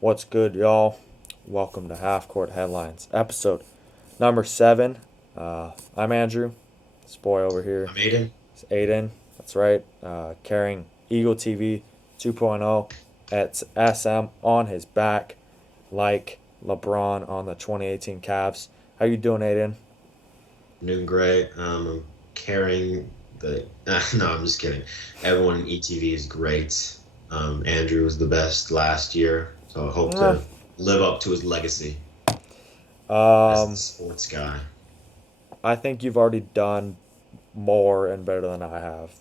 What's good, y'all? Welcome to Halfcourt Headlines, episode number 7. I'm Andrew. This boy over here I'm Aidan. is Aidan. That's right. Carrying Eagle TV 2.0 at SM on his back, like LeBron on the 2018 Cavs. How you doing, Aidan? Doing great. I'm carrying the. No, I'm just kidding. Everyone in ETV is great. Andrew was the best last year, so I hope Eh, to live up to his legacy as the um, sports guy. I think you've already done more and better than I have.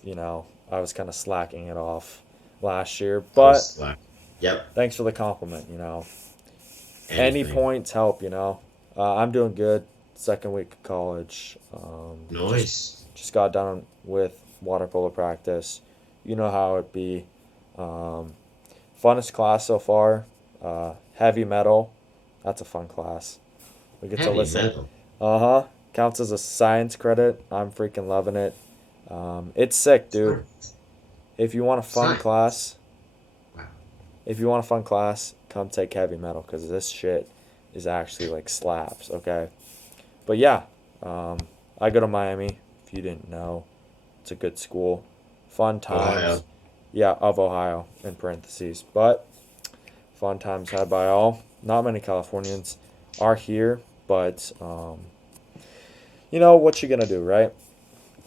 I was kind of slacking it off last year, I was but slack. Yep. thanks for the compliment. Any Anything. points help. I'm doing good. Second week of college. Just Noise. just got done with water polo practice. You know how it be. Um, Funnest class so far. Heavy metal. That's a fun class. We get to Heavy listen. metal. Uh huh. Counts as a science credit. I'm freaking loving it. It's sick, dude. Science. If you want a fun Science. class, Wow. if you want a fun class, come take heavy metal because this shit is actually like slaps. Okay, but yeah, um, I go to Miami. If you didn't know, it's a good school. Fun times. Ohio. Yeah, of Ohio in parentheses, but fun times had by all. Not many Californians are here, but you know what you gonna do, right?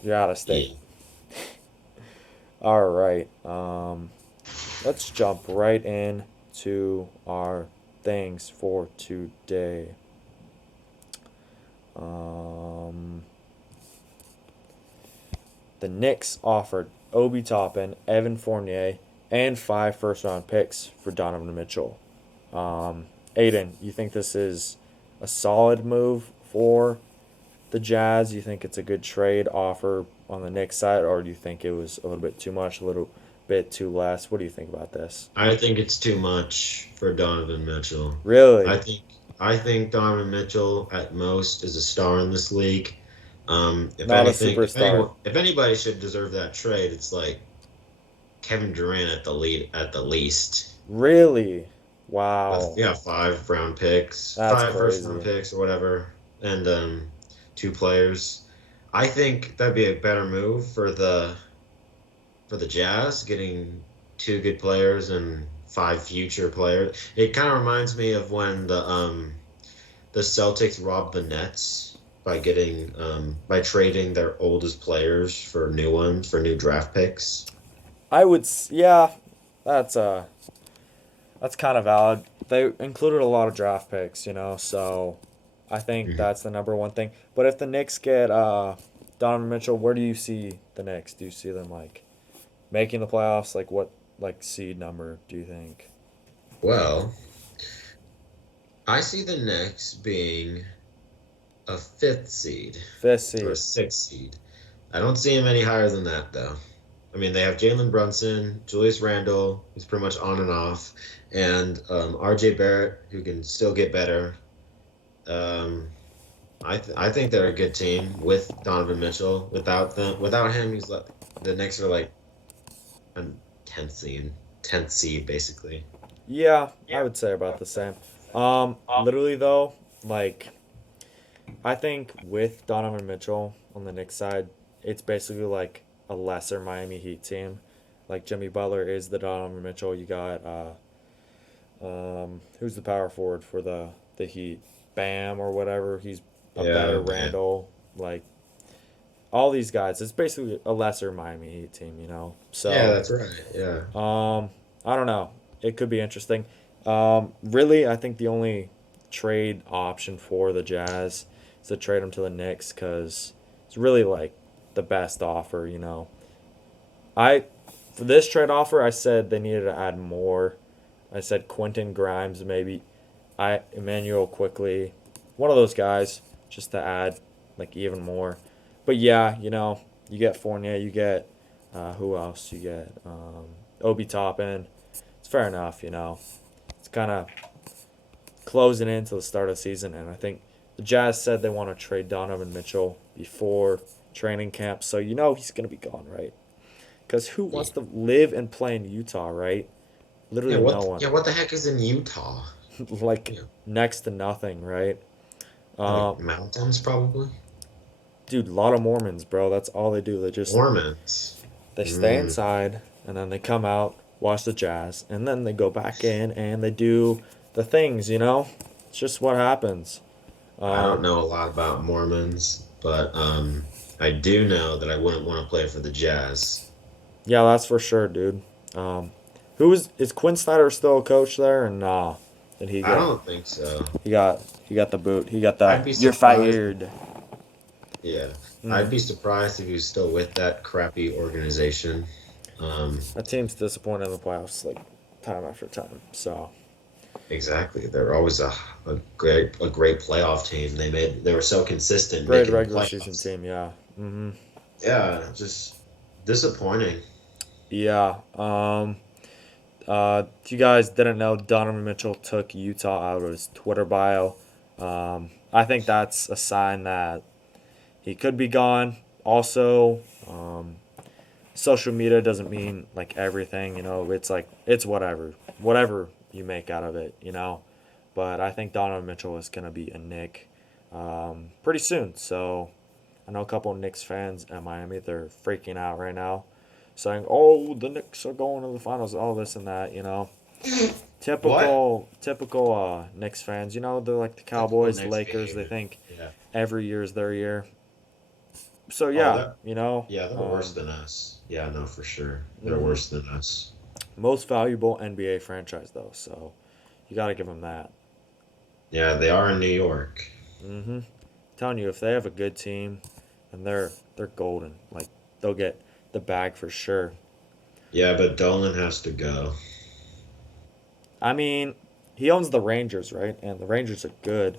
You're out of state. Yeah. All right. Let's jump right in to our things for today. Um, the Knicks offered Obi Toppin, Evan Fournier, and 5 first-round picks for Donovan Mitchell. Aiden, you think this is a solid move for the Jazz? You think it's a good trade offer on the Knicks side, or do you think it was a little bit too much, a little bit too less? What do you think about this? I think it's too much for Donovan Mitchell. I Really? think I think Donovan Mitchell at most is a star in this league. If Not a anything, superstar. if anybody should deserve that trade, it's like Kevin Durant at the least. Really? With Wow. yeah, That's five first round crazy. picks or whatever, and two players. I think that'd be a better move for the Jazz, getting two good players and five future players. It kind of reminds me of when the Celtics robbed the Nets by getting by trading their oldest players for new ones for new draft picks. Yeah, that's that's kind of valid. They included a lot of draft picks, so I think Mhm. that's the number one thing. But if the Knicks get Donovan Mitchell, where do you see the Knicks? Do you see them like making the playoffs? Like what like seed number do you think? Well, I see the Knicks being a fifth seed Fifth or a seed. sixth seed. I don't see him any higher than that though. I mean, they have Jalen Brunson, Julius Randle, who's pretty much on and off, and RJ Barrett, who can still get better. Um, I think they're a good team with Donovan Mitchell. Without him, he's like the Knicks are like a tenth seed basically. Yeah, I would say about the same. Literally though, like I think with Donovan Mitchell on the Knicks side, it's basically like a lesser Miami Heat team. Like Jimmy Butler is the Donovan Mitchell. You got who's the power forward for the Heat? Bam or whatever. He's a better Yeah, man. Randall. Like all these guys, it's basically a lesser Miami Heat team. Yeah, So that's right. Yeah. I don't know. It could be interesting. Really, I think the only trade option for the Jazz is to trade them to the Knicks because it's really like the best offer. I for this trade offer, I said they needed to add more. I said Quentin Grimes, maybe I Emmanuel quickly, one of those guys, just to add like even more. But yeah, you get Fournier, you get who else? You get Obi Toppin. It's fair enough. It's kind of closing into the start of the season, and I think the Jazz said they want to trade Donovan Mitchell before training camp, so he's gonna be gone, right? Because who wants Yeah. to live and play in Utah, right? Yeah, Literally no one. what the heck is in Utah? Like Yeah, next to nothing, right? like Um, mountains probably. dude, a lot of Mormons, bro. That's all they do. Mormons. They stay Mm, inside and then they come out, watch the Jazz, and then they go back in and they do the things, you know? It's just what happens. I don't Um, know a lot about Mormons, but I do know that I wouldn't want to play for the Jazz. yeah, that's for sure, dude. Um, is Quinn Snyder still a coach there? And nah, did he I get don't think so. he got he got the boot? He got the I'd be you're surprised. fired. Yeah, I'd Mm. be surprised if he was still with that crappy organization. Um, That team's disappointed in the playoffs like time after time. So exactly. They're always a great playoff team. They were so consistent great making the regular season playoffs. team, yeah. Yeah, just disappointing. Yeah. If you guys didn't know, Donovan Mitchell took Utah out of his Twitter bio. I think that's a sign that he could be gone. Also, social media doesn't mean like everything, you know. It's like it's whatever you make out of it, you know. But I think Donovan Mitchell is gonna be a Knick pretty soon. So I know a couple of Knicks fans at Miami. They're freaking out right now, saying, "Oh, the Knicks are going to the finals." All this and that, you know. What? Typical Knicks fans. You know, they're like the Typical Cowboys, the Knicks Lakers. They behavior. think Yeah. every year is their year. So Oh, yeah, that. you know, Yeah, they're worse than us. Yeah, no, for sure. They're mhm. worse than us. Most valuable NBA franchise though. So you got to give them that. Yeah, they are in New York. Telling you, if they have a good team, then they're golden. Like they'll get the bag for sure. Yeah, but Dolan has to go. I mean, he owns the Rangers, right? And the Rangers are good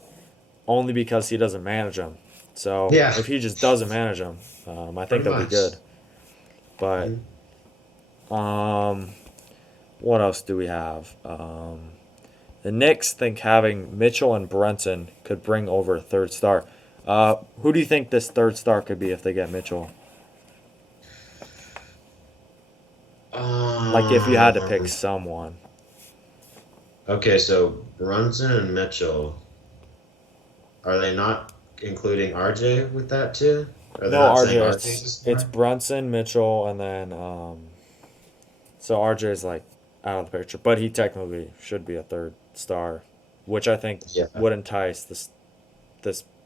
only because he doesn't manage them. So Yeah, if he just doesn't manage them, I think pretty they'll be much. good. But Mhm. um, what else do we have? The Knicks think having Mitchell and Brunson could bring over a third star. Who do you think this third star could be if they get Mitchell? Like if you had to pick Um, someone. okay, so Brunson and Mitchell, are they not including RJ with that too? Are they No, not saying RJ. RJ is a It's star? Brunson, Mitchell, and then so RJ is like out of the picture, but he technically should be a third star, which I think Yeah. would entice this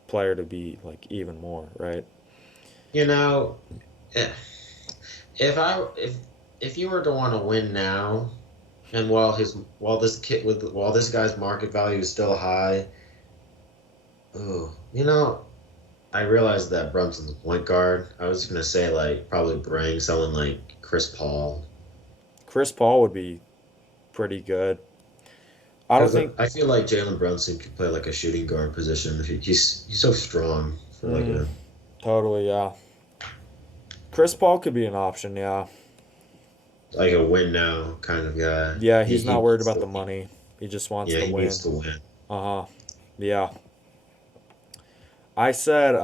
player to be like even more, right? You know, eh, if I if you were to want to win now, and while this guy's market value is still high, oh, I realized that Brunson's a point guard. I was gonna say like probably bring someone like Chris Paul Chris Paul would be pretty good. I don't because think. I feel like Jalen Brunson could play like a shooting guard position. He's so strong for like Mm, a totally, yeah. Chris Paul could be an option, yeah. win now kind of guy. Yeah, He he's he not worried needs about to the money. He just wants yeah to he needs win. to win. Uh huh. Yeah. I said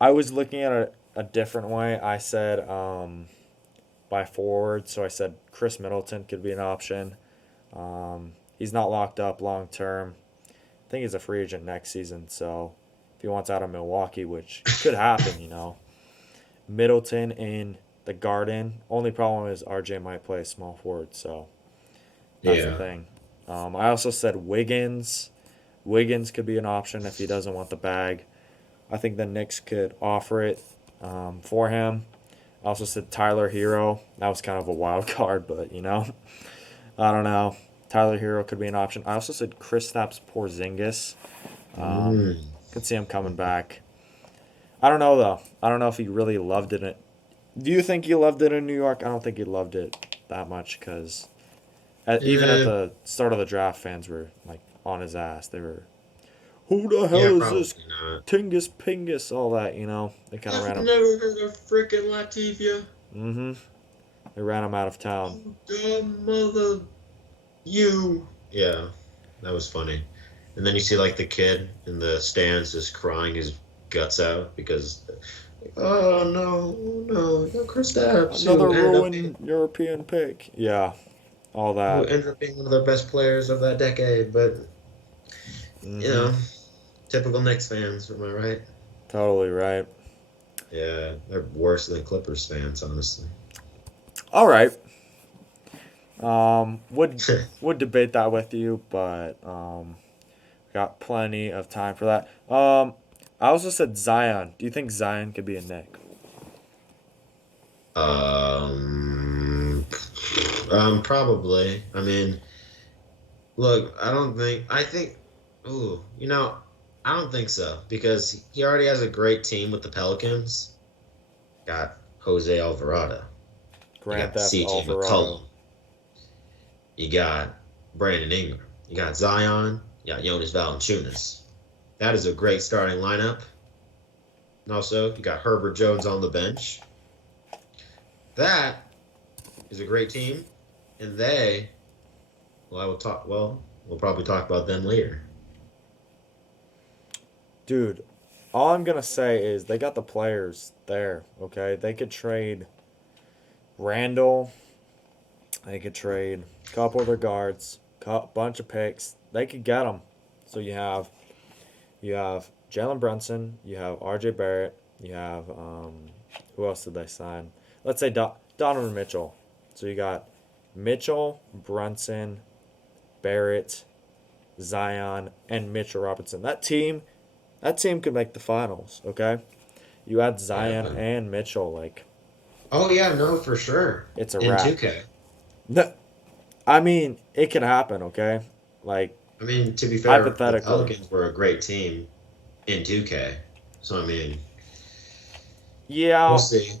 I was looking at a different way. I said by forward, so I said Chris Middleton could be an option. He's not locked up long term. I think he's a free agent next season, so if he wants out of Milwaukee, which could happen, you know. Middleton in the Garden. Only problem is RJ might play small forward, so that's the Yeah. thing. I also said Wiggins. Wiggins could be an option if he doesn't want the bag. I think the Knicks could offer it for him. I also said Tyler Hero. That was kind of a wild card, but you know, I don't know. Tyler Hero could be an option. I also said Kristaps Porzingis. Mm. Could see him coming back. I don't know though. I don't know if he really loved it. Do you think he loved it in New York? I don't think he loved it that much because even at Yeah. the start of the draft, fans were like on his ass. They were, who the Yeah, hell is this probably not. Tingus Pingus? All that, you know. They kind of I've ran him. never heard of frickin' Latvia. Mm-hmm. They ran him out of town. You dumb mother. You. Yeah, that was funny. And then you see like the kid in the stands just crying his guts out because Oh no, no, no, Chris Stapps, Another ruined European pick. Yeah, all who that. ended up being one of the best players of that decade. But you Mm-hmm. know, typical Knicks fans, am I right? Totally right. Yeah, they're worse than Clippers fans, honestly. All right. Would debate that with you, but got plenty of time for that. I also said Zion. Do you think Zion could be a Nick? Um, Probably. I mean, look, I don't think. I think. Ooh, I don't think so because he already has a great team with the Pelicans. Got Jose Alvarado. You Grand got Theft CJ Alvarado. McCollum. You got Brandon Ingram. You got Zion. You got Jonas Valanciunas. That is a great starting lineup. And also, you got Herbert Jones on the bench. That is a great team. And well, I will talk. Well, we'll probably talk about them later. Dude, all I'm gonna say is they got the players there. Okay, they could trade Randall. They could trade a couple of their guards, bunch of picks. They could get them. So you have Jalen Brunson, you have R.J. Barrett, you have who else did they sign? Let's say Donovan Mitchell. So you got Mitchell, Brunson, Barrett, Zion, and Mitchell Robinson. That team could make the finals. Okay, you add Zion Yeah. and Mitchell, like Oh yeah, no, for sure. it's a In wrap. 2K. No, I mean it could happen. Okay, like I mean, to be fair, the hypothetically. Pelicans were a great team in 2K. So I mean, we'll Yeah, see.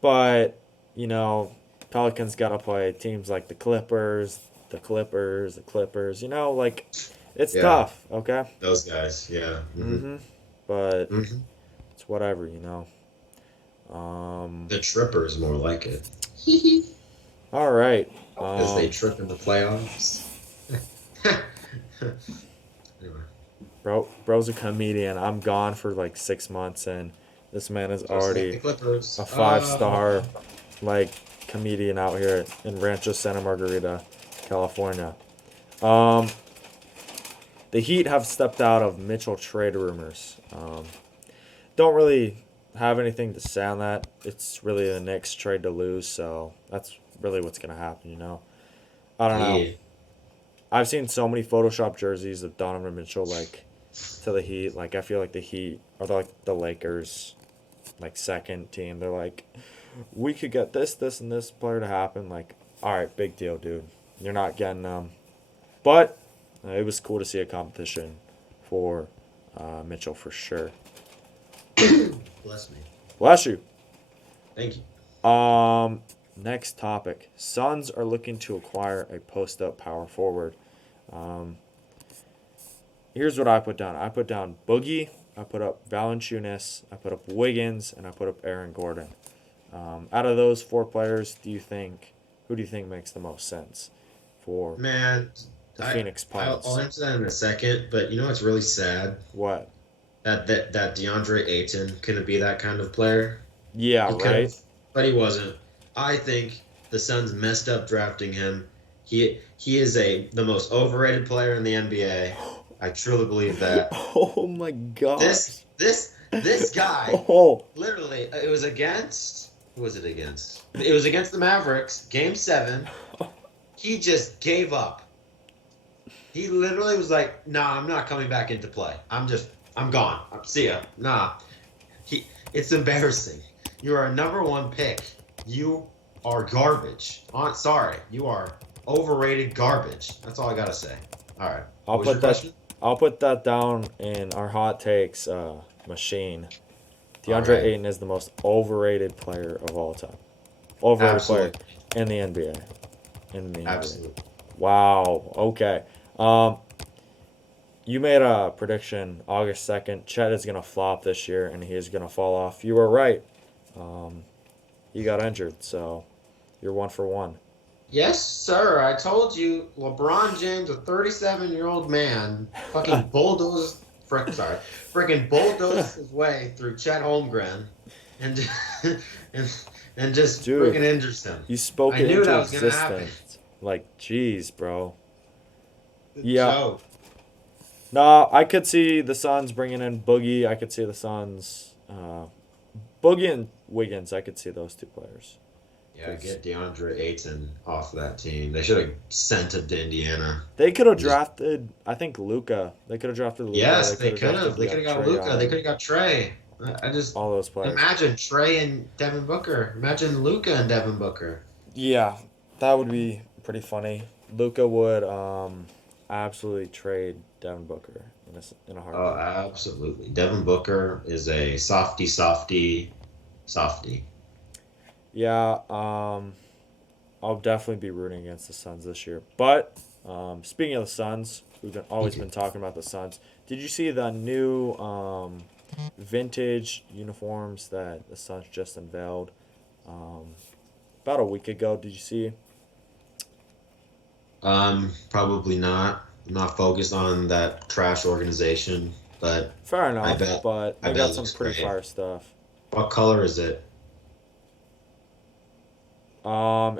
but you know, Pelicans gotta play teams like the Clippers, the Clippers. Like it's Yeah, tough. Okay. those guys. Yeah. But Hmm. it's whatever. Um. The Trippers more like it. All right. Because they trip in the playoffs. Anyway, Bro's a comedian. I'm gone for like 6 months, and this man is just like the already a Clippers. 5 star like comedian out here in Rancho Santa Margarita, California. Um, the Heat have stepped out of Mitchell trade rumors. Don't really have anything to say on that. It's really the Knicks trade to lose, so that's really what's gonna happen. I don't know. Yeah. I've seen so many Photoshop jerseys of Donovan Mitchell like to the Heat. Like I feel like the Heat are like the Lakers, like second team. They're like, we could get this, this, and this player to happen. Like, all right, big deal, dude. You're not getting them. But it was cool to see a competition for Mitchell for sure. Bless me. Bless you. Thank you. Next topic. Suns are looking to acquire a post-up power forward. Um, here's what I put down. I put down Boogie. I put up Valanciunas. I put up Wiggins, and I put up Aaron Gordon. Out of those four players, who do you think makes the most sense for Man, the Phoenix I'll Suns? answer that in a second, but you know what's really sad? What? That DeAndre Ayton couldn't be that kind of player. Yeah, He could have, right. but he wasn't. I think the Suns messed up drafting him. He is the most overrated player in the NBA. I truly believe that. Oh my This gosh. this this guy Oh. literally it was against who was it against? It was against the Mavericks, game 7. He just gave up. He literally was like, "Nah, I'm not coming back into play. I'm gone. See ya." Nah. It's embarrassing. You are a number 1 pick. You are garbage. Sorry, you are overrated garbage. That's all I gotta say. All right. I'll What was your put that. question? I'll put that down in our hot takes machine. All DeAndre right. Ayton is the most overrated player of all time. Overrated player Absolutely. in the NBA. In the NBA. Absolutely. Wow. Okay. Um, you made a prediction August 2nd. Chet is gonna flop this year and he is gonna fall off. You were right. Um, he got injured, so you're 1 for 1. Yes, sir. I told you, LeBron James, a 37-year-old man, fucking bulldozed freaking bulldozed his way through Chet Holmgren and and, and just freaking Dude, injures him. you spoke I it knew into that was gonna happen. existence. Like, jeez, bro. The Yeah. joke. No, I could see the Suns bringing in Boogie. I could see the Suns, Boogie and Wiggins. I could see those two players. Yeah, 'Cause get DeAndre Ayton off that team. They should have sent him to Indiana. they could have And just drafted, I think, Luca. They could have drafted Luca. They yes, they could have could drafted have. They could have got Trey Luca. They Young. could have got Trey. I just All those players. imagine Trey and Devin Booker. Imagine Luca and Devin Booker. Yeah, that would be pretty funny. Luca would absolutely trade Devin Booker in a Oh, heartbeat. absolutely. Devin Booker is a softy. Yeah, I'll definitely be rooting against the Suns this year. But speaking of the Suns, we've always been talking about the Suns. Did you see the new vintage uniforms that the Suns just unveiled about a week ago? Did you see? Probably not. I'm not focused on that trash organization, but Fair I enough, bet but I they bet got it some looks pretty great. fire stuff. What color is it?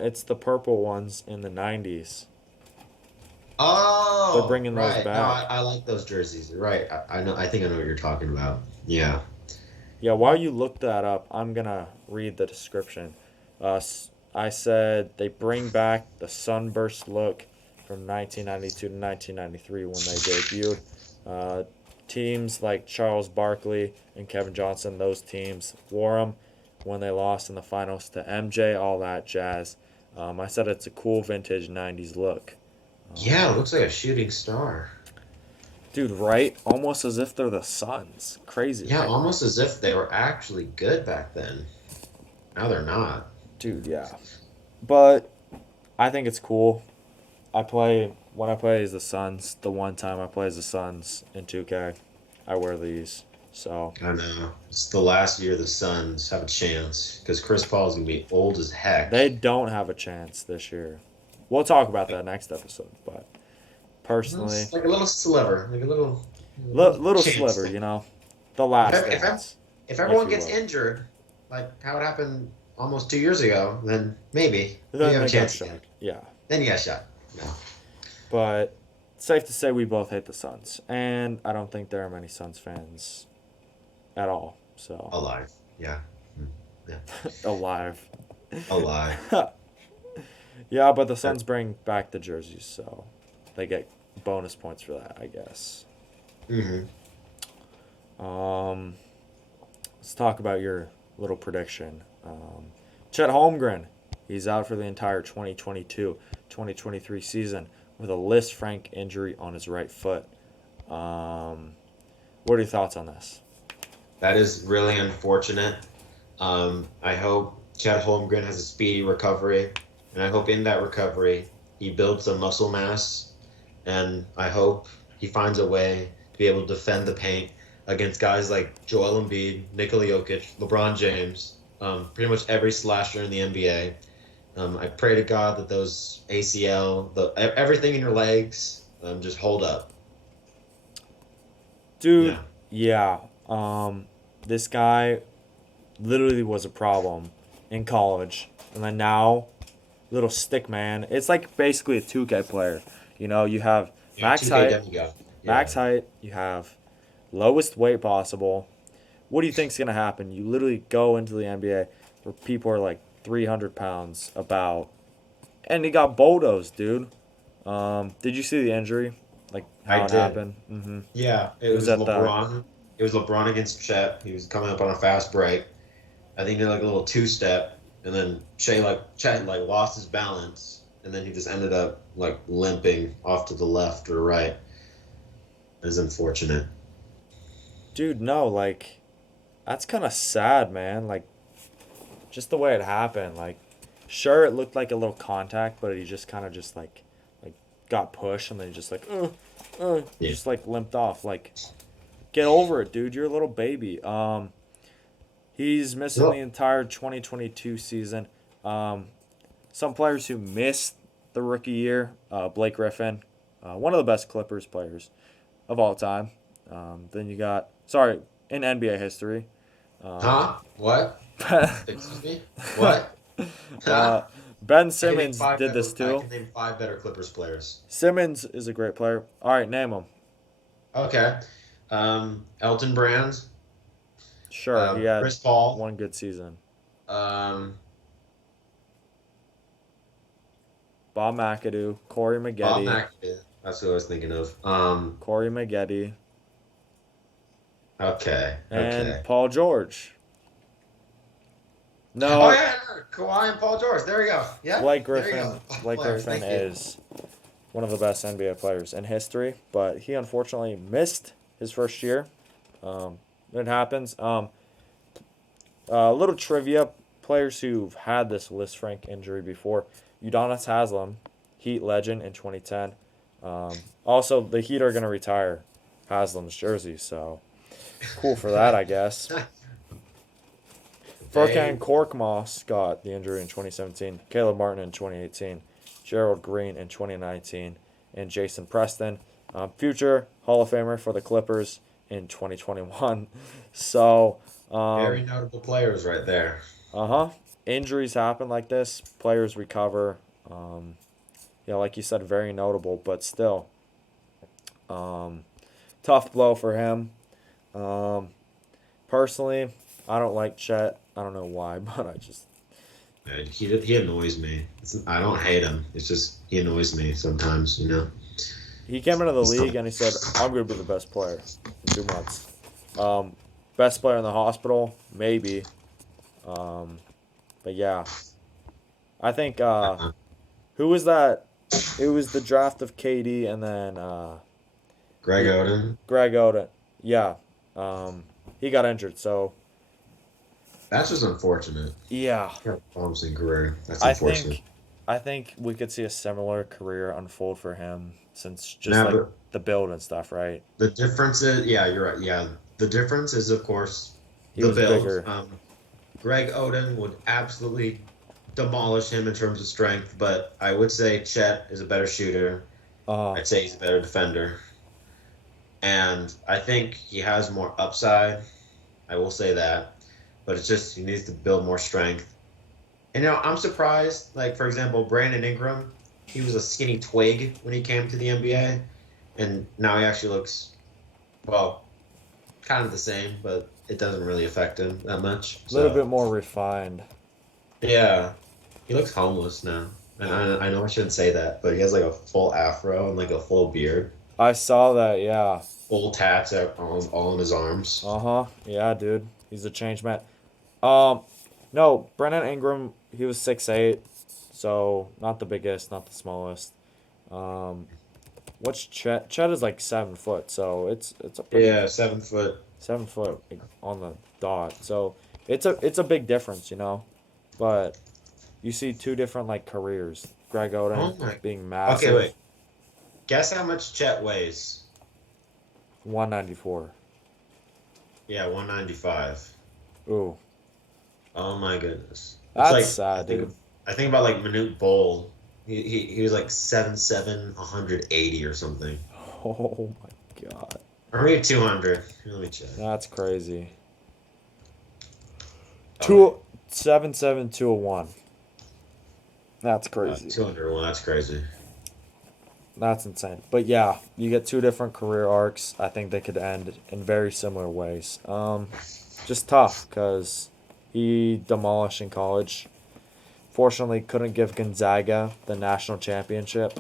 It's the purple ones in the '90s. They're Oh, bringing those right. No, back. I like those jerseys. Right. I know. I think I know what you're talking about. Yeah. Yeah, while you look that up, I'm gonna read the description. I said they bring back the sunburst look from 1992 to 1993 when they debuted. Uh, Teams like Charles Barkley and Kevin Johnson, those teams wore them when they lost in the finals to MJ, all that jazz. I said it's a cool vintage '90s look. Yeah, Um, it looks like a shooting star. Dude, right? Almost as if they're the Suns. Crazy, Yeah, right? almost as if they were actually good back then. Now they're not. Dude, yeah. But I think it's cool. When I play as the Suns. The one time I play as the Suns in 2K, I wear these. So I know. It's the last year the Suns have a chance because Chris Paul's gonna be old as heck. they don't have a chance this year. We'll talk about that next episode. But personally, It's like a little sliver, like a little little chance. sliver, the If last ev- if ev- dance, if if everyone you gets will. injured, like how it happened almost 2 years ago, then maybe you Then have a they got chance again. shot. Yeah, Then you got shot. No. but safe to say we both hate the Suns, and I don't think there are many Suns fans at all. So Alive. Yeah. Mm. Yeah. alive. Alive. Yeah, but the Suns bring back the jerseys, so they get bonus points for that, I guess. Hmm. Um, let's talk about your little prediction. Chet Holmgren, he's out for the entire 2022-2023 season with a Lisfranc injury on his right foot. What are your thoughts on this? That is really unfortunate. I hope Chad Holmgren has a speedy recovery, and I hope in that recovery he builds some muscle mass, and I hope he finds a way to be able to defend the paint against guys like Joel Embiid, Nikola Jokic, LeBron James, pretty much every slasher in the NBA. I pray to God that those ACL, everything in your legs, just hold up. Dude, Yeah. yeah. This guy literally was a problem in college, and then now, little stick man. It's like basically a 2K player. You have Yeah, max 2K height, demigod. Yeah. max height. You have lowest weight possible. What do you think's gonna happen? You literally go into the NBA where people are like 300 pounds about, and he got bulldozed, dude. Did you see the injury? Like I how it did. happened? Mm-hmm. Yeah, it It was was at the LeBron. It was LeBron against Chet. He was coming up on a fast break. I think he did like a little two-step, and then Chet like lost his balance, and then he just ended up like limping off to the left or right. It was unfortunate. dude. No, like that's kind of sad, man. Like just the way it happened. Like, sure, it looked like a little contact, but he just kind of just like got pushed, and then he just like, Yeah. just like limped off. Like, get over it, dude. You're a little baby. He's missing the Yep. entire 2022 season. Some players who missed the rookie year, Blake Griffin, one of the best Clippers players of all time. Then you got, sorry, in NBA history. Um, Huh? What? Excuse me? What? uh, I Ben can name Simmons five did better. this I too. can name five better Clippers players. Simmons is a great player. All right, name him. Okay. Elton Brand, Sure, he had Chris Paul, one good season. um, Bob McAdoo, Corey Bob Maggette, McAdoo. That's who I was thinking of. Corey Maggette, Okay, and okay. Paul George. Oh No, yeah, Kawhi and Paul George. There we go. Yep, Blake there you Griffin. go. Five Blake players. Griffin Thank you. is one of the best NBA players in history, but he unfortunately missed his first year. It happens. Little trivia: players who've had this Lisfranc injury before: Udonis Haslem, Heat legend in 2010. Also, the Heat are going to retire Haslem's jersey, so cool for that, I guess. Furkan They Korkmaz got the injury in 2017, Caleb Martin in 2018, Gerald Green in 2019, and Jason Preston, future Hall of Famer for the Clippers in 2021. So, very notable players right there. uh-huh, injuries happen like this. Players recover. Um, yeah, like you said, very notable, but still, um, tough blow for him. Um, Personally, I don't like Chet. I don't know why, but I just He annoys me. I don't hate him. It's just he annoys me sometimes. he came into the He's league not- and he said, "I'm going to be the best player in 2 months." Um, Best player in the hospital, maybe. Um, but yeah, I think uh-uh. who was that? It was the draft of KD and then Greg he Oden. Greg Oden. Yeah, um, he got injured. So That's just unfortunate. yeah, He had a promising career. That's I unfortunate. think I think we could see a similar career unfold for him since just Now, like but the build and stuff, right? the difference is, yeah, you're right. Yeah, the difference is, of course, He the was build. bigger. Greg Oden would absolutely demolish him in terms of strength, but I would say Chet is a better shooter. Uh, I'd say he's a better defender, and I think he has more upside. I will say that, but it's just he needs to build more strength. And I'm surprised. Like for example, Brandon Ingram, he was a skinny twig when he came to the NBA, and now he actually looks well, kind of the same, but it doesn't really affect him that much. a little So bit more refined. yeah, he looks homeless now. And I know I shouldn't say that, but he has like a full afro and like a full beard, I saw that. Yeah. full tats all on his arms. Uh huh. Yeah, dude. He's a change man. Um, no, Brennan Ingram. He was 6'8", so not the biggest, not the smallest. Um, what's Chet? Chet is like 7 foot, so it's a pretty Yeah, 7 foot. 7 foot on the dot. So it's a big difference, you know. But you see two different like careers. Greg Oden Oh my. being Okay, massive, wait. Guess how much Chet weighs? 194. Yeah, 195. Ooh, Oh my goodness. It's that's like sad, dude. I think about like Manute Bol. He was like 7'7", 180 or something. Oh my god. Or maybe 200. Let me check. That's crazy. Oh, 277 201. That's crazy. 201. That's crazy. That's insane. But yeah, you get two different career arcs. I think they could end in very similar ways. Just tough because he demolished in college. Fortunately, couldn't give Gonzaga the national championship,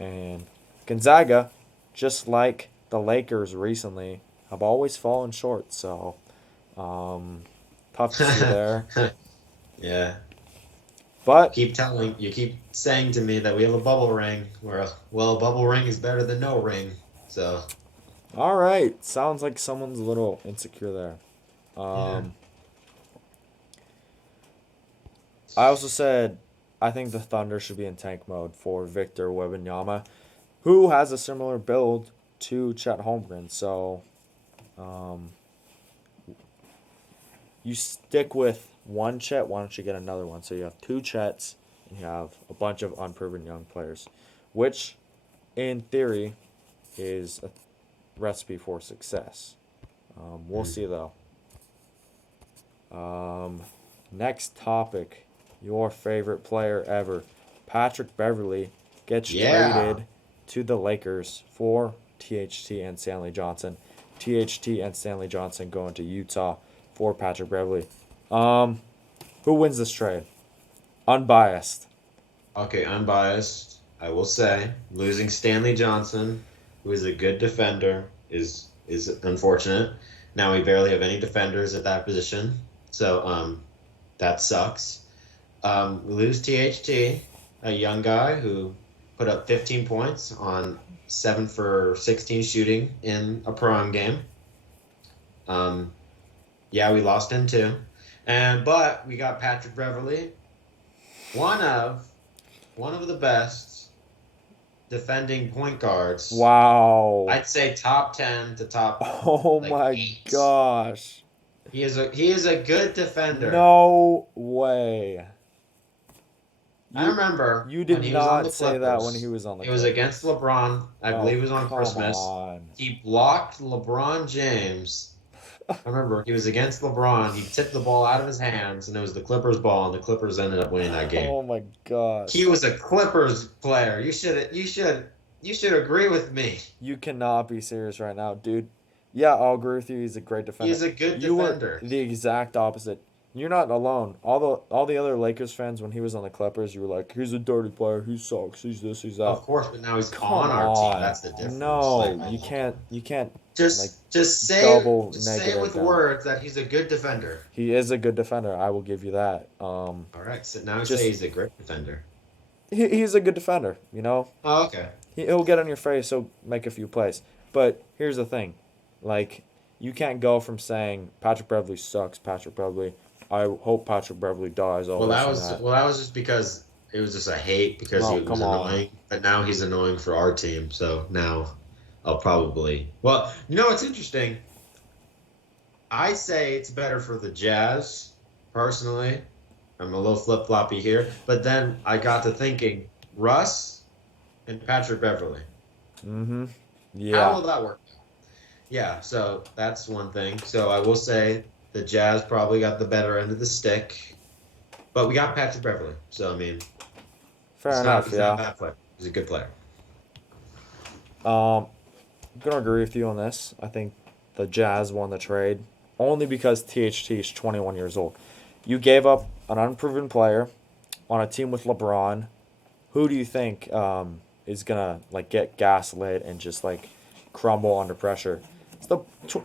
and Gonzaga, just like the Lakers recently, have always fallen short. So, um, tough to see there. Yeah. But You keep saying to me that we have a bubble ring. Where well, a bubble ring is better than no ring. So all right, sounds like someone's a little insecure there. yeah. Um, I also said I think the Thunder should be in tank mode for Victor Wembanyama, who has a similar build to Chet Holmgren. So, um, you stick with one Chet. Why don't you get another one? So you have two Chets and you have a bunch of unproven young players, which, in theory, is recipe for success. We'll see though. Next topic, your favorite player ever, Patrick Beverly, gets Yeah. traded to the Lakers for THT and Stanley Johnson. THT and Stanley Johnson going to Utah for Patrick Beverly. Um, who wins this trade? Unbiased. Okay, unbiased. I will say losing Stanley Johnson, who is a good defender, is unfortunate. Now we barely have any defenders at that position, so that sucks. We lose THT, a young guy who put up 15 points on 7 for 16 shooting in a prime game. Um, yeah, we lost him too, but we got Patrick Beverly, one of one of the best defending point guards. Wow. I'd say top 10 to top Oh like my 8. gosh. He is a good defender. No way. I You remember you when did he was on not the say that when he Clippers. was on the It was against Clippers. LeBron. I believe Oh, it was on come Christmas. on. He blocked LeBron James. I remember he was against LeBron. He tipped the ball out of his hands, and it was the Clippers' ball, and the Clippers ended up winning that game. Oh my gosh. He was a Clippers player. You should agree with me. You cannot be serious right now, dude. Yeah, I'll agree with you. He's a great defender. He's a good You were defender. the exact opposite. You're not alone. All the other Lakers fans when he was on the Clippers, you were like, he's a dirty player. He sucks. He's this. He's that. Of course, but now he's Come on our team. on. That's the difference. No, Like, you can't. You can't. Like just say double just say negative with down. words that he's a good defender. He is a good defender. I will give you that. All right, so now Just say he's a great defender. he's a good defender. You know, Oh, okay. he'll get on your face. He'll make a few plays. But here's the thing, like you can't go from saying Patrick Beverly sucks. Patrick Beverly. I hope Patrick Beverly dies. All Well, this that and was that. well, that was just because it was just a hate because he No, was come on. annoying. But now he's annoying for our team. So now I'll probably. Well, what's interesting? I say it's better for the Jazz, personally. I'm a little flip floppy here, but then I got to thinking Russ and Patrick Beverly. Mm-hmm. How Yeah. will that work? Yeah, so that's one thing. So I will say the Jazz probably got the better end of the stick, but we got Patrick Beverly. So I mean, Fair he's not enough. he's not a Yeah. bad player. He's a good player. I'm gonna agree with you on this. I think the Jazz won the trade only because THT is 21 years old. You gave up an unproven player on a team with LeBron. Who do you think is gonna like get gaslit and just like crumble under pressure? It's the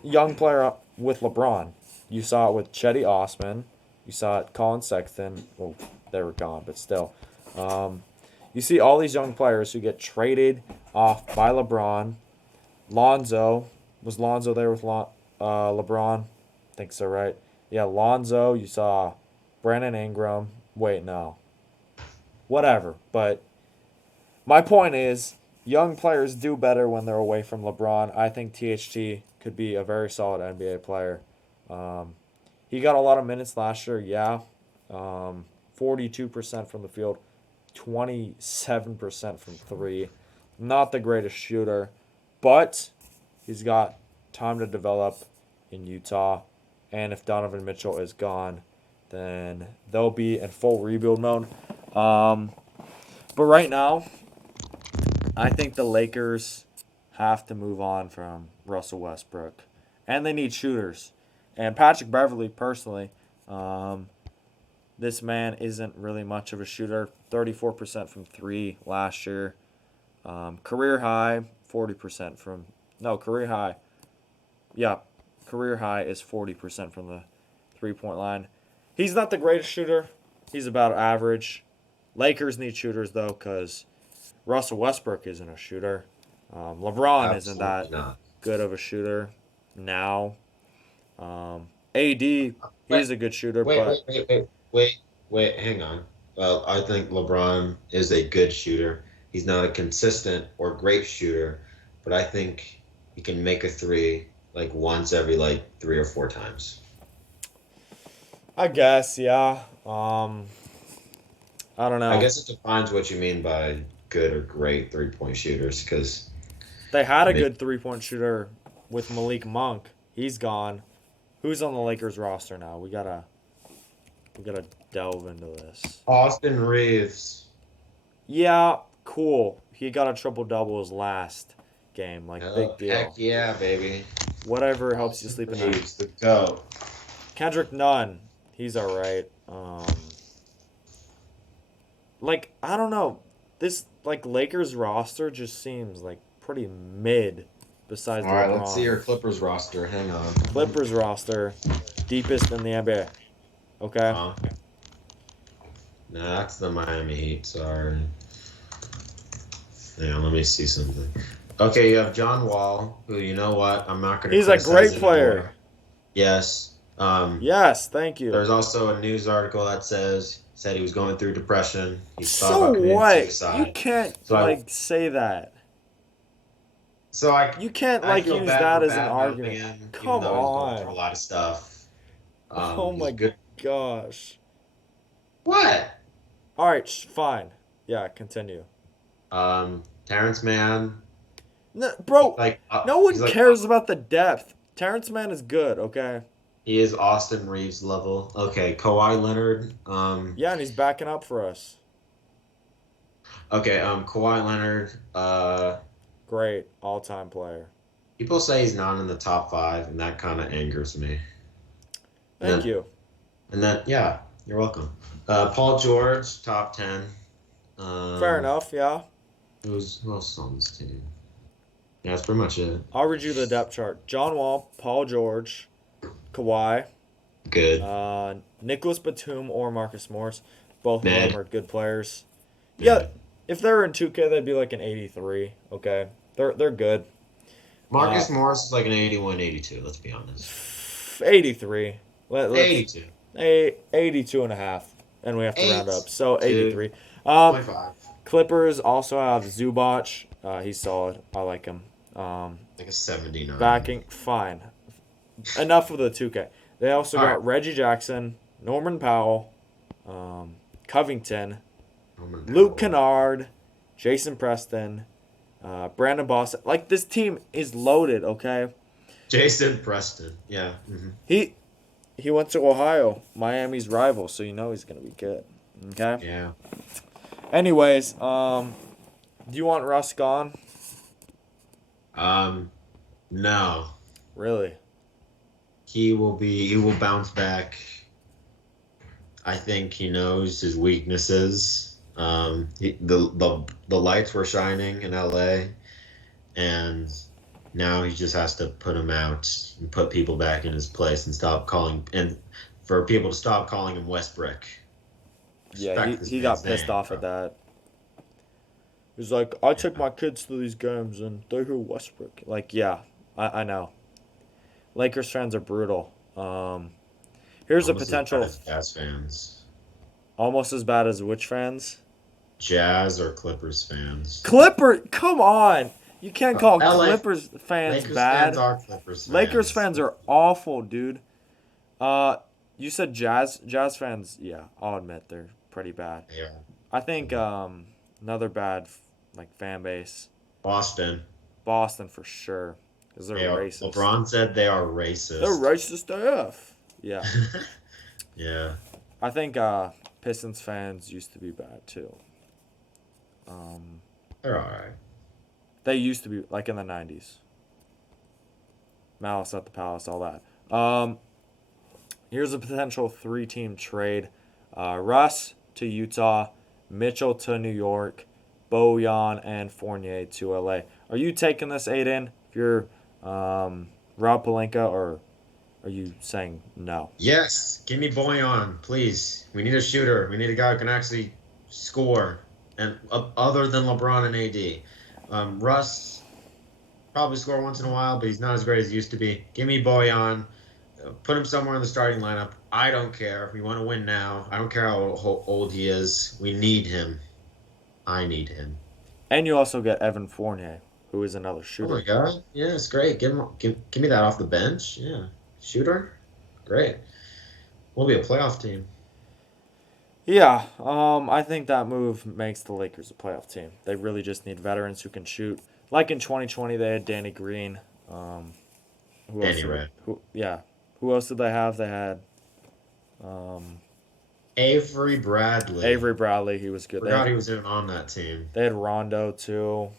young player with LeBron. You saw it with Chetty Osman. You saw it Colin Sexton. Well, they were gone, but still. Um, you see all these young players who get traded off by LeBron. Lonzo. Was Lonzo there with LeBron? I think so, right? Yeah, Lonzo. You saw Brandon Ingram. Wait, no. Whatever. But my point is, young players do better when they're away from LeBron. I think THT could be a very solid NBA player. Um, he got a lot of minutes last year, yeah. 42% from the field, 27% from three. Not the greatest shooter, but he's got time to develop in Utah. And if Donovan Mitchell is gone, then they'll be in full rebuild mode. But right now, I think the Lakers have to move on from Russell Westbrook. And they need shooters. And Patrick Beverly, personally, this man isn't really much of a shooter. 34% from three last year. Career high, 40% from. No, career high. Yeah, career high is 40% from the 3-point line. He's not the greatest shooter. He's about average. Lakers need shooters, though, because Russell Westbrook isn't a shooter. LeBron isn't Absolutely that not. good of a shooter now. AD, Wait, he's a good shooter, wait, but wait, wait, wait, wait, wait. Hang on. Well, I think LeBron is a good shooter. He's not a consistent or great shooter, but I think he can make a three like once every like 3 or 4 times. I guess, yeah. I don't I know. guess it defines what you mean by good or great 3-point shooters, because They had I a mean, good 3-point shooter with Malik Monk. He's gone. Who's on the Lakers roster now? We gotta delve into this. Austin Reeves. Yeah, cool. He got a triple double his last game. Like, big deal. Heck yeah, baby. Whatever helps you Austin sleep at night. Reeves, the GOAT. Kendrick Nunn. He's all right. Like, I don't know. This, like, Lakers roster just seems, like, pretty mid besides All right, LeBron. let's see your Clippers roster. Hang on. Clippers roster, deepest in the NBA. Okay? No, that's the Miami Heat. Sorry. Hang on, let me see something. Okay, you have John Wall, who, you know what? I'm not going to He's a great player. anymore. Yes. Yes, thank you. There's also a news article that said he was going through depression. He thought So about committing what? suicide. You can't, say that. You can't, I feel use bad that for as an bad-mouthing argument. him, even Come though he's going through on. a lot of stuff. Oh he's my good. gosh. What? All right, fine. Yeah, continue. Terrence Mann. No, bro, no one he's like- cares about the depth. Terrence Mann is good, okay? He is Austin Reeves level. Okay, Kawhi Leonard. Yeah, and he's backing up for us. Okay, Kawhi Leonard. Great, all-time player. People say he's not in the top 5, and that kind of angers me. Thank you. And then, yeah, you're welcome. Paul George, top 10. Fair enough, yeah. Who else is on this team? Yeah, that's pretty much it. I'll read you the depth chart. John Wall, Paul George, Kawhi, Good. Nicholas Batum or Marcus Morris. Both of Mid. them are good players. Mid. Yeah, if they were in 2K, they'd be like an 83. Okay, they're good. Marcus Morris is like an 81, 82, let's be honest. 83. 82. 82 and a half. And we have to round up. So 83. 25. Clippers also have Zubac. He's solid. I like him. Like a 79. Backing, fine. Enough of the 2K. They also got right. Reggie Jackson, Norman Powell, Covington, Norman Luke Powell. Kennard, Jason Preston, Brandon Boston. Like, this team is loaded, okay? Jason Preston. Yeah. Mm-hmm. He went to Ohio, Miami's rival, so you know he's going to be good. Okay? Yeah. Anyways, do you want Russ gone? No. Really? He will bounce back. I think he knows his weaknesses. The lights were shining in LA, and now he just has to put them out and put people back in his place and for people to stop calling him Westbrook. Yeah, Respect this he got man's pissed name, off bro. at that. He's like, I took my kids to these games and they hear Westbrook. Like, yeah, I know. Lakers fans are brutal. Here's a Almost as potential. bad as Jazz fans. Almost as bad as which fans? Jazz or Clippers fans? Come on. You can't call LA Clippers fans Lakers bad. fans are Clippers fans. Lakers fans are awful, dude. You said Jazz fans. Yeah, I'll admit they're pretty bad. Yeah. I think another bad fan base. Boston For sure, because they're racist. LeBron said they are racist. They're racist AF. Yeah. Yeah. I think Pistons fans used to be bad too. They're all right. They used to be like in the 90s. Malice at the Palace, all that. Here's a potential 3-team trade. Russ to Utah, Mitchell to New York, Bojan and Fournier to LA. Are you taking this, Aidan? If you're Rob Pelinka, or are you saying no? Yes. Give me Bojan, please. We need a shooter. We need a guy who can actually score, and other than LeBron and AD. Russ probably score once in a while, but he's not as great as he used to be. Give me Bojan. Put him somewhere in the starting lineup. I don't care. We want to win now. I don't care how old he is. We need him. I need him. And you also get Evan Fournier, who is another shooter. Oh my god. Yeah, it's great. Give me that off the bench. Yeah. Shooter. Great. We'll be a playoff team. Yeah, I think that move makes the Lakers a playoff team. They really just need veterans who can shoot. Like in 2020, they had Danny Green. Who else? Danny Red. Who else did they have? They had um, Avery Bradley. Avery Bradley. He was good. Forgot he was even on that team. They had Rondo too.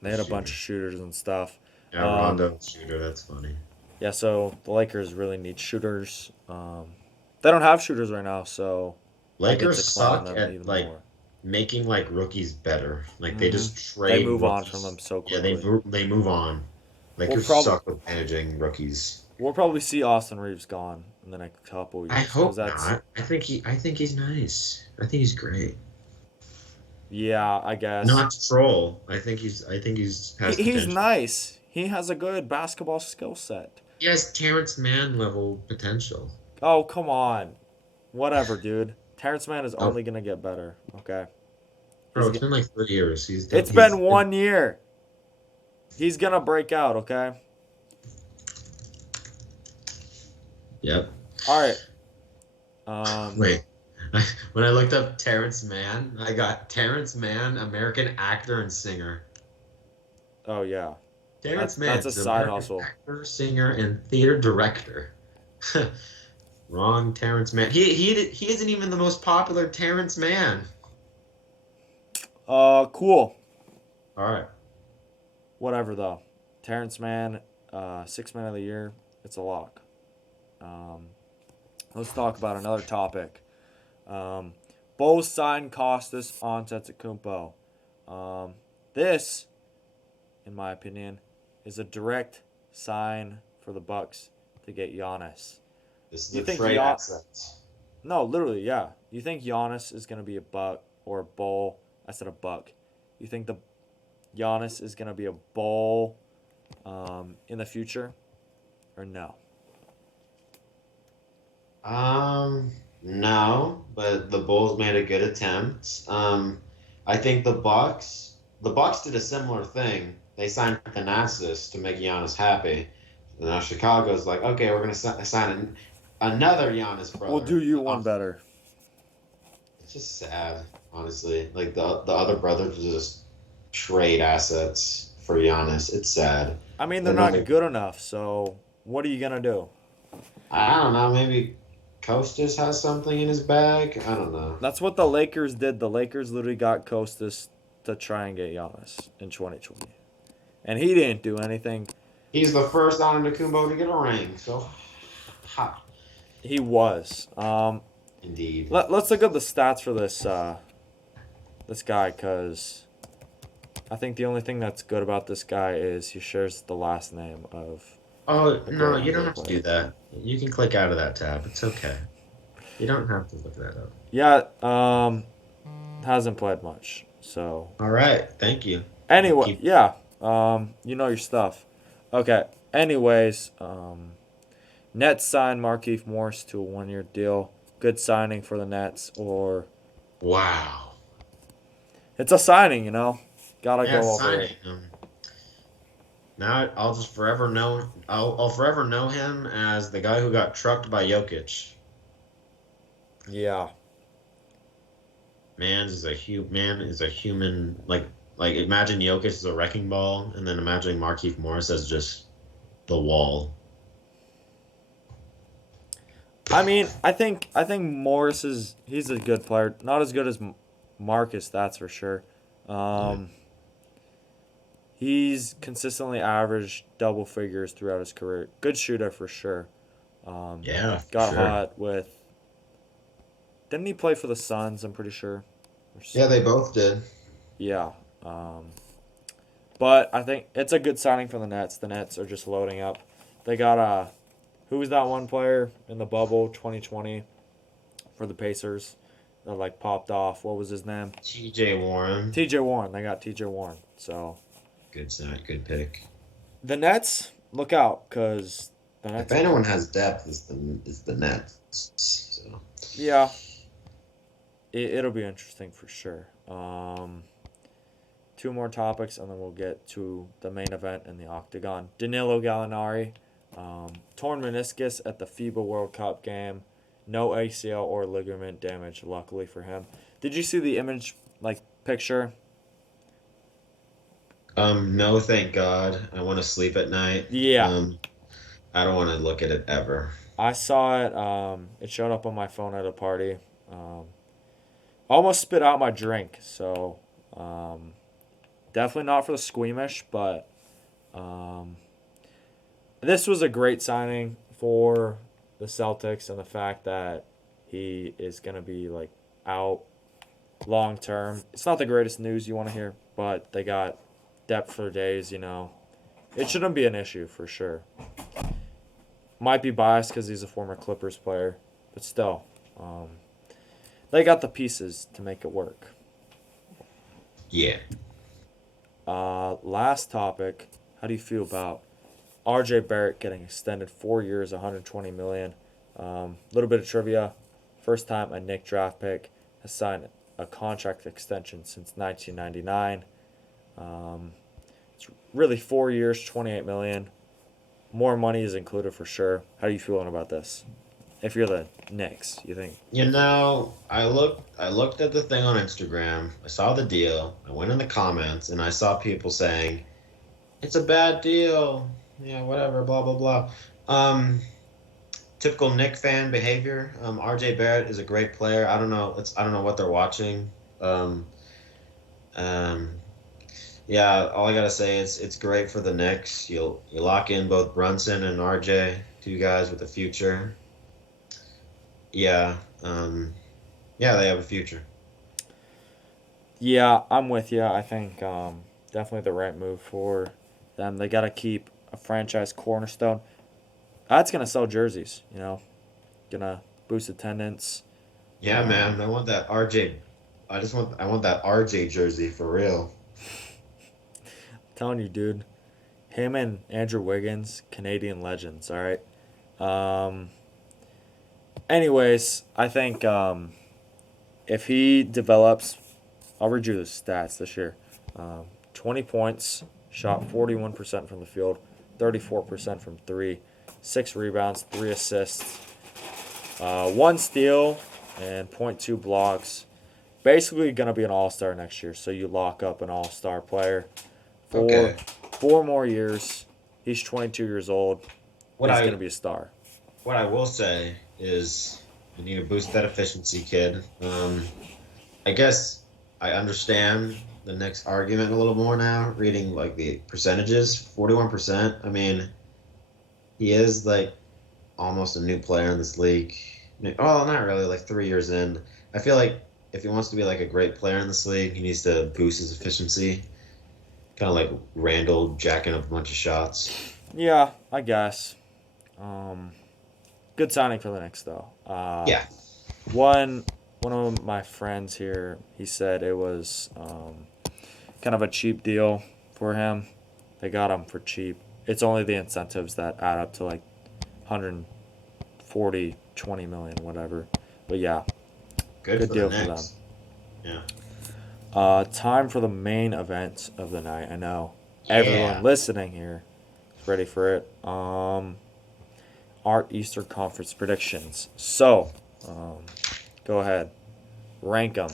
They had a bunch Shooter. of shooters and stuff. Yeah, Rondo shooter. That's funny. Yeah, so the Lakers really need shooters. They don't have shooters right now, so I get Lakers to clown suck them at even like more. making like rookies better. Like they Hmm just They trade move on from them rookies. so Yeah, quickly. they move on. We'll Lakers probably suck with managing rookies. we'll probably see Austin Reeves gone in the next couple I years because hope that's not. I think he's nice. I think he's great. yeah, I guess Not to troll. I think he's has he's potential. nice. He has a good basketball skill set. He has Terrence Mann level potential. Oh come on, whatever, dude. Terrence Mann is Oh, only gonna get better. Okay, bro, he's it's been like 3 years. it's been 1 year. He's gonna break out. Okay. Yep. All right. Um. Wait. When I looked up Terrence Mann, I got Terrence Mann, American actor and singer. Oh yeah. Terrence Mann That's a is an side American hustle. actor, singer, and theater director. Wrong Terrence Mann. He isn't even the most popular Terrence Mann. Cool. All right. Whatever though. Terrence Mann, 6 man of the year. It's a lock. Um, let's talk about another topic. Bulls signed Costas Antetokounmpo. This, in my opinion, is a direct sign for the Bucks to get Giannis. This is You a think trade Gian- asset. No, literally, yeah. You think Giannis is gonna be a Buck or a Bull? I said a Buck. You think the Giannis is gonna be a Bull in the future, or no? No, but the Bulls made a good attempt. I think the Bucks did a similar thing. They signed Thanasis to make Giannis happy. And now Chicago's like, okay, we're gonna sign another Giannis We'll brother. do you one better. It's just sad, honestly. Like the other brothers just trade assets for Giannis. It's sad. I mean, they're And not like, good enough. So what are you gonna do? I don't know, maybe Kostas has something in his bag. I don't know. That's what the Lakers did. The Lakers literally got Costas to try and get Giannis in 2020, and he didn't do anything. He's the first Antetokounmpo to get a ring. So hot. He was. Indeed. Let's look up the stats for this guy, because I think the only thing that's good about this guy is he shares the last name of Oh, a no, great you don't NBA have to player. do that. You can click out of that tab. It's okay. You don't have to look that up. Yeah. Hasn't played much. So All right. Thank you. anyway, Keep. yeah. You know your stuff. Okay. Anyways, Nets signed Markieff Morris to a 1-year deal. Good signing for the Nets, or Wow. it's a signing, Gotta Yeah, go over signing it. him. Now I'll just forever know. I'll forever know him as the guy who got trucked by Jokic. Yeah. Man is a human. Like imagine Jokic as a wrecking ball, and then imagine Markieff Morris as just the wall. I mean, I think Morris he's a good player. Not as good as Marcus, that's for sure. Yeah. He's consistently averaged double figures throughout his career. Good shooter for sure. Yeah, Got sure. hot with. Didn't he play for the Suns? I'm pretty sure. Yeah, they both did. Yeah. But I think it's a good signing for the Nets. The Nets are just loading up. They got who was that one player in the bubble 2020 for the Pacers that like popped off? What was his name? T.J. Warren. T.J. Warren. They got T.J. Warren. So Good side, good pick. the Nets, look out, cause the If Nets. anyone has depth, it's the Nets. So Yeah, it'll be interesting for sure. Two more topics, and then we'll get to the main event in the Octagon. Danilo Gallinari, torn meniscus at the FIBA World Cup game. No ACL or ligament damage, luckily for him. Did you see the image, picture? no, thank God. I want to sleep at night. Yeah. I don't want to look at it ever. I saw it. It showed up on my phone at a party. Um, Almost spit out my drink. So um, definitely not for the squeamish, but um, this was a great signing for the Celtics, and the fact that he is going to be like out long term. It's not the greatest news you want to hear, but they got depth for days. It shouldn't be an issue for sure. Might be biased because he's a former Clippers player, but still, um, they got the pieces to make it work. Yeah. Last topic. How do you feel about R.J. Barrett getting extended 4 years, 120 million? Little bit of trivia. First time a Knicks draft pick has signed a contract extension since 1999. It's really 4 years, 28 million. More money is included for sure. How are you feeling about this? If you're the Knicks, you think? I looked at the thing on Instagram. I saw the deal. I went in the comments and I saw people saying it's a bad deal. Yeah, whatever, blah blah blah. Um, Typical Nick fan behavior. RJ Barrett is a great player. I don't know what they're watching. Um, um, yeah, all I gotta say is it's great for the Knicks. You lock in both Brunson and RJ, two guys with a future. Yeah, yeah, they have a future. Yeah, I'm with you. I think definitely the right move for them. They got to keep a franchise cornerstone. That's gonna sell jerseys. Gonna boost attendance. Yeah, Um, man, I want that RJ. I want that RJ jersey for real. Telling you, dude. Him and Andrew Wiggins, Canadian legends. All right. Um, Anyways, I think if he develops, I'll read you the stats this year. 20 points, shot 41% from the field, 34% from three, 6 rebounds, 3 assists, 1 steal, and point 0.2 blocks. Basically, going to be an all star next year. So you lock up an all star player for Okay. 4 more years. He's 22 years old. What He's going I to be a star. what I will say is you need to boost that efficiency, kid. I guess I understand the next argument a little more now, reading like the percentages. 41%. I mean, he is like almost a new player in this league. Well, not really, like 3 years in. I feel like if he wants to be like a great player in this league, he needs to boost his efficiency. Kind of like Randall jacking up a bunch of shots. Yeah, I guess. Um, Good signing for the Knicks, though. Yeah. One one of my friends here, he said it was kind of a cheap deal for him. They got him for cheap. It's only the incentives that add up to like 140, 20 million, whatever. But yeah, Good good for the deal for them. Knicks. Yeah. Time for the main event of the night. I know everyone Yeah. listening here is ready for it. Our Eastern Conference predictions. So, um, go ahead, rank them.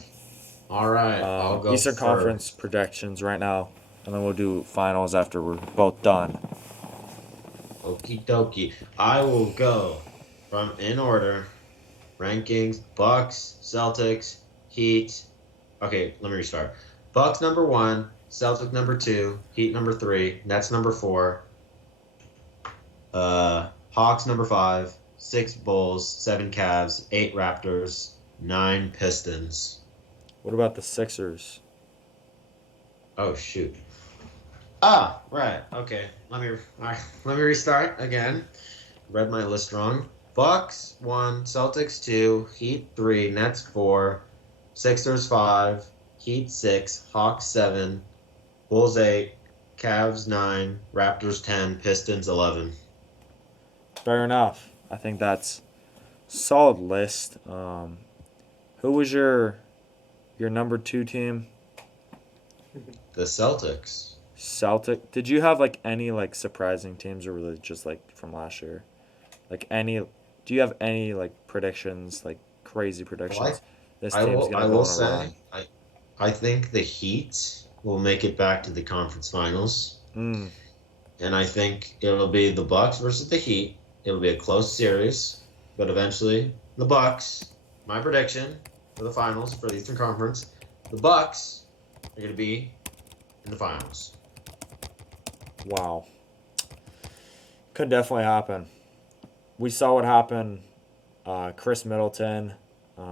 All right. I'll go Eastern Conference first. predictions right now, and then we'll do finals after we're both done. Okie dokie. I will go from in order rankings: Bucks, Celtics, Heat. Okay, let me restart. Bucks number one, Celtics number two, Heat number three, Nets number four, Hawks number five, six Bulls, seven Cavs, eight Raptors, nine Pistons. What about the Sixers? Oh shoot. Ah, right. Okay. All right, let me restart again. Read my list wrong. Bucks one, Celtics two, Heat three, Nets four, Sixers five, Heat six, Hawks seven, Bulls eight, Cavs nine, Raptors 10, Pistons 11. Fair enough. I think that's solid list. Who was your number two team? The Celtics. Celtic. Did you have like any like surprising teams, or really just like from last year? Like any? Do you have any like predictions, like crazy Well, predictions? This I team's will gonna I go will on a run. say I think the Heat will make it back to the conference finals. Mm. and I think it'll be the Bucks versus the Heat. It'll be a close series, but eventually the Bucks. My prediction for the finals for the Eastern Conference, the Bucks are going to be in the finals. Wow. Could definitely happen. We saw what happened. Chris Middleton. Who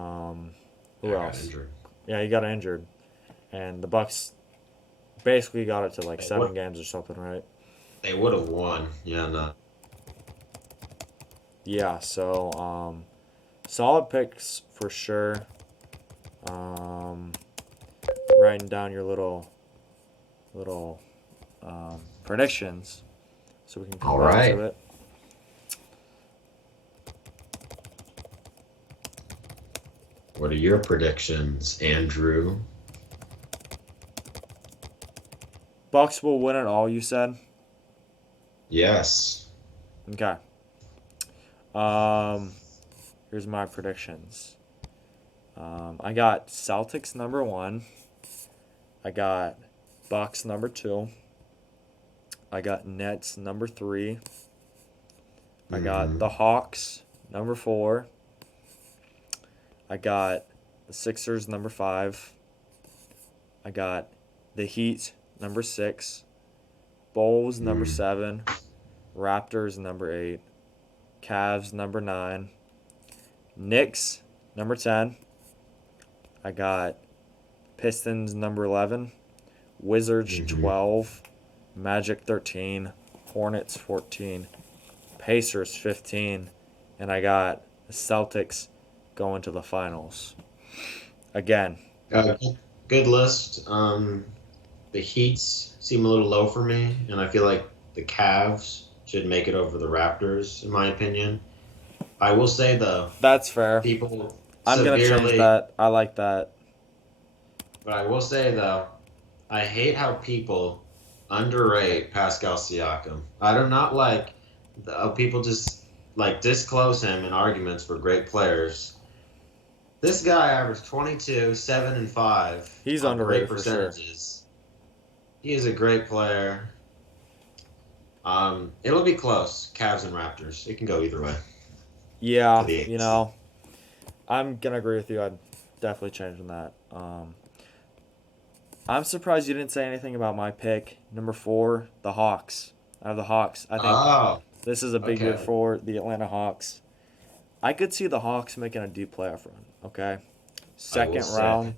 Yeah, I got else? injured. Yeah, he got injured, and the Bucks basically got it to like They seven would games or something, right? they would have won. Yeah, no. Yeah. So solid picks for sure. Um, writing down your little predictions so we can come All back to right. it. What are your predictions, Andrew? Bucks will win it all. You said. Yes. Okay. Um, here's my predictions. I got Celtics number one. I got Bucks number two. I got Nets number three. I got Mm-hmm. the Hawks number four. I got the Sixers number five. I got the Heat number six. Bulls number Mm. seven. Raptors number eight. Cavs number nine. Knicks number 10. I got Pistons number 11. Wizards Mm-hmm. 12. Magic 13. Hornets 14. Pacers 15. And I got the Celtics going to the finals. Again, Good list. The Heats seem a little low for me, and I feel like the Cavs should make it over the Raptors, in my opinion. I will say though, that's fair. people I'm going to change severely, that. I like that. but I will say though, I hate how people underrate Pascal Siakam. I do not like people just like disclose him in arguments for great players. This guy averaged 22, 7, and 5 He's on great underrated for sure. percentages. He is a great player. It'll be close, Cavs and Raptors. It can go either way for Yeah, the you eighth. know, I'm going to agree with you. I'd definitely change on that. I'm surprised you didn't say anything about my pick. Number four, the Hawks. I have the Hawks. I think Oh, this is a big year okay. for the Atlanta Hawks. I could see the Hawks making a deep playoff run. Okay, I will second say, round.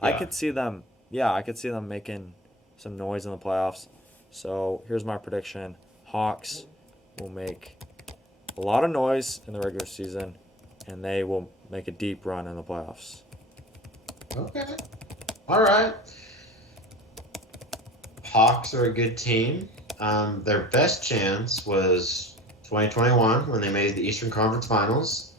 I yeah. could see them. Yeah, I could see them making some noise in the playoffs. So here's my prediction: Hawks will make a lot of noise in the regular season, and they will make a deep run in the playoffs. Okay. All right. Hawks are a good team. Their best chance was 2021 when they made the Eastern Conference Finals,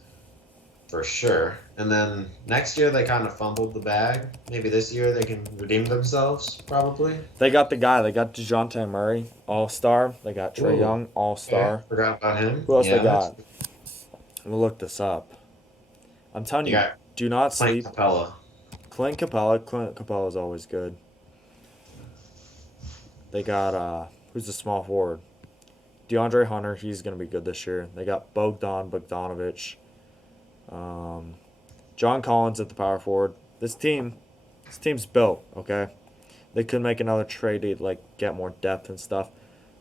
for sure. And then next year they kind of fumbled the bag. Maybe this year they can redeem themselves, probably. They got the guy. They got DeJounte Murray, All Star. They got Trey Ooh, Young, All okay. Star. Forgot about him. Who else they Yeah, that's got? We'll look this up. I'm telling they you, got do not Clint sleep. Capella. Clint Capella. Clint Capella is always good. They got who's the small forward? DeAndre Hunter. He's gonna be good this year. They got Bogdanovich. Um, John Collins at the power forward. This team's built. Okay, they could make another trade to like get more depth and stuff.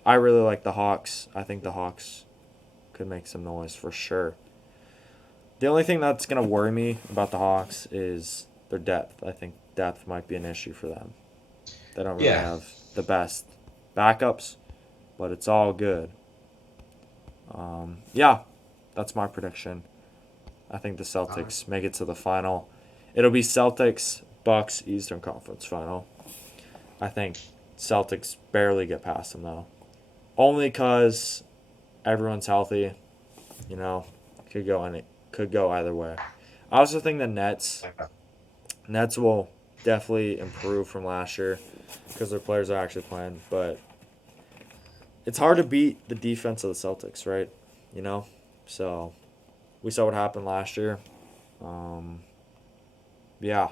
I really like the Hawks. I think the Hawks could make some noise for sure. The only thing that's gonna worry me about the Hawks is their depth. I think depth might be an issue for them. They don't really Yeah. have the best backups, but it's all good. Yeah, that's my prediction. I think the All right. Celtics make it to the final. It'll be Celtics Bucks Eastern Conference final. I think Celtics barely get past them though, only because everyone's healthy. You know, could go either way. I also think the Nets will definitely improve from last year because their players are actually playing, but it's hard to beat the defense of the Celtics, right? You know, so we saw what happened last year. Um, yeah,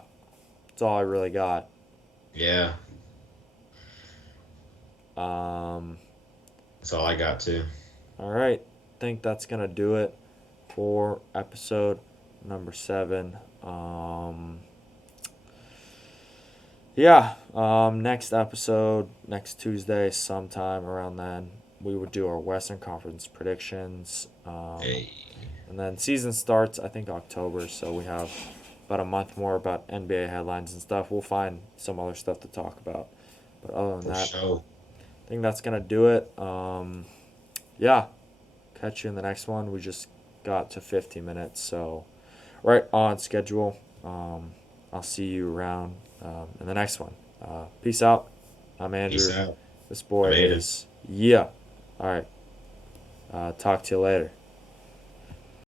that's all I really got. Yeah. Um, That's all I got too. All right. Think that's going to do it for episode number 7. Yeah. Next episode, next Tuesday, sometime around then, we would do our Western Conference predictions. Hey, And then season starts, I think, October, so we have about a month more about NBA headlines and stuff. We'll find some other stuff to talk about. But other than for that, sure. I think that's going to do it. Yeah, catch you in the next one. We just got to 50 minutes, so right on schedule. I'll see you around in the next one. Peace out. I'm Peace Andrew. out. This boy I'm Aidan. is, yeah. All right. Talk to you later.